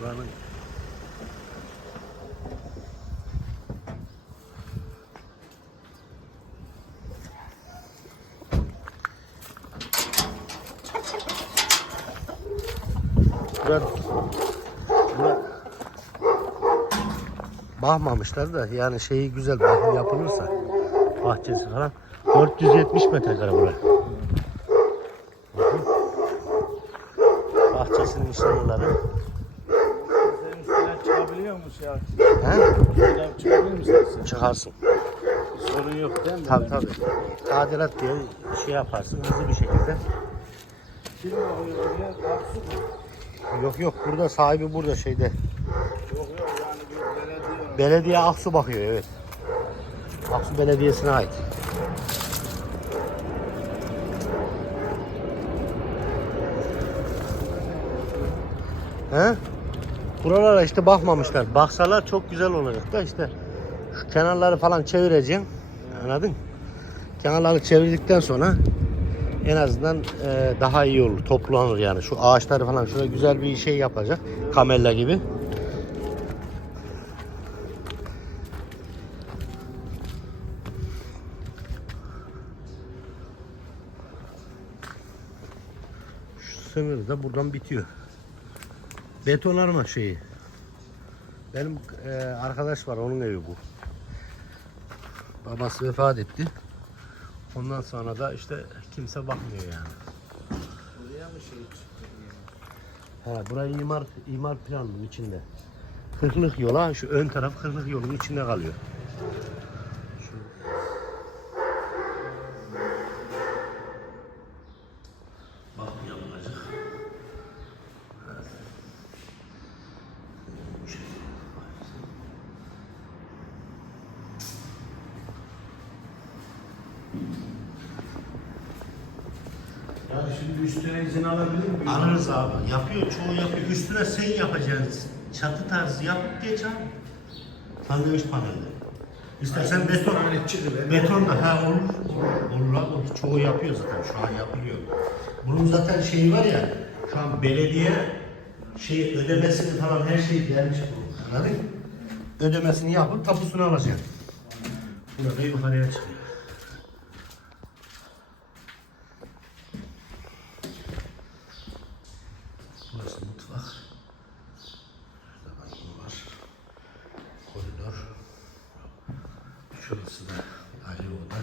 Buranın Bura, bura bakmamışlar da yani şeyi güzel bakım yapılırsa bahçesi falan 470 metrekare bura. Bahçesinin işlemleri. Şey artık? He? Çıkabilir misin? Çıkarsın. Sorun yok değil mi? Tabii tabii. Tadilat diye şey yaparsın hızlı bir şekilde. Kim oraya? Aksu mu? Yok yok burada sahibi burada şeyde. Yok yok yani bir belediye. Belediye Aksu bakıyor evet. Aksu Belediyesi'ne ait. He? Buralara işte bakmamışlar. Baksalar çok güzel olacak da işte şu kenarları falan çevireceksin. Anladın? Kenarları çevirdikten sonra en azından e, daha iyi olur. Toplanır yani. Şu ağaçları falan şöyle güzel bir şey yapacak. Kamella gibi. Şu sınır da buradan bitiyor. Betonarma şeyi. Benim e, arkadaş var onun evi bu. Babası vefat etti. Ondan sonra da işte kimse bakmıyor yani. Buraya mı şey çıktı? Ha, burayı imar imar planının içinde. Kırklık yola şu ön taraf kırklık yolun içinde kalıyor. Yani şimdi üstüne izin alabilir miyim? Alırız abi. Yapıyor, çoğu yapıyor. Üstüne sen yapacaksın. Çatı tarzı yap geç abi. Sandviç paneli. İstersen beton. çıkıver. Beton da ha olur. Olur, olur abi. Olur. Çoğu yapıyor zaten. Şu an yapılıyor. Bunun zaten şeyi var ya. Şu an belediye şey ödemesini falan her şeyi gelmiş bu. Anladın? Ödemesini yapıp tapusunu alacaksın. Burada yukarıya çıkıyor. Burası mutfak. Şurada banyo var. Koridor. Şurası da ayrı oda.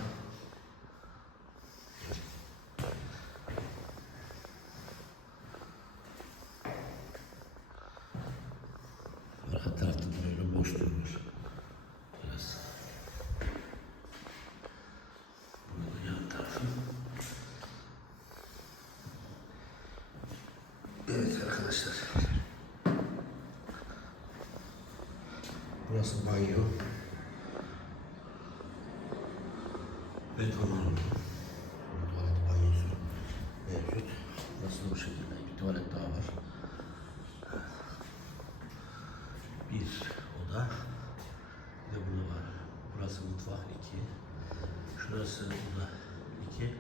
Arka tarafta böyle boş durmuş. Biraz. Burada yan tarafı. Evet arkadaşlar. Burası banyo. Beton alanı. Tuvalet banyosu mevcut. Burası bu şekilde. Bir tuvalet daha var. Bir oda. Bir de burada var. Burası mutfak iki. Şurası oda iki.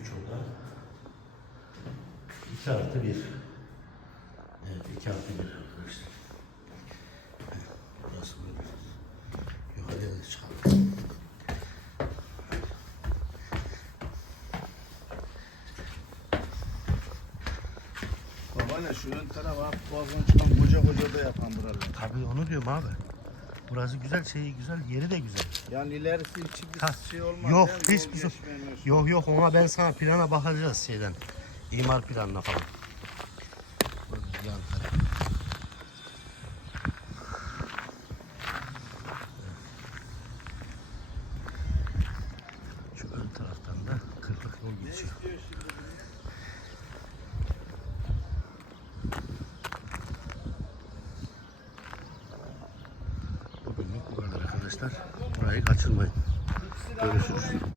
Üç oda. 2 artı 1. Evet 2 artı 1 arkadaşlar. Ne şu ön tarafa boğazdan çıkan koca koca da yapan buralar. Tabii onu diyorum abi. Burası güzel, şeyi güzel, yeri de güzel. Yani ilerisi için bir Ha, şey olmaz yok? Yol hiçbir şey-. Yok yok ona ben sana plana bakacağız şeyden. İmar planına falan. Yan taraf. Şu ön taraftan da kırklık yol geçiyor. Bugünlük bu arkadaşlar. Burayı kaçırmayın. Görüşürüz.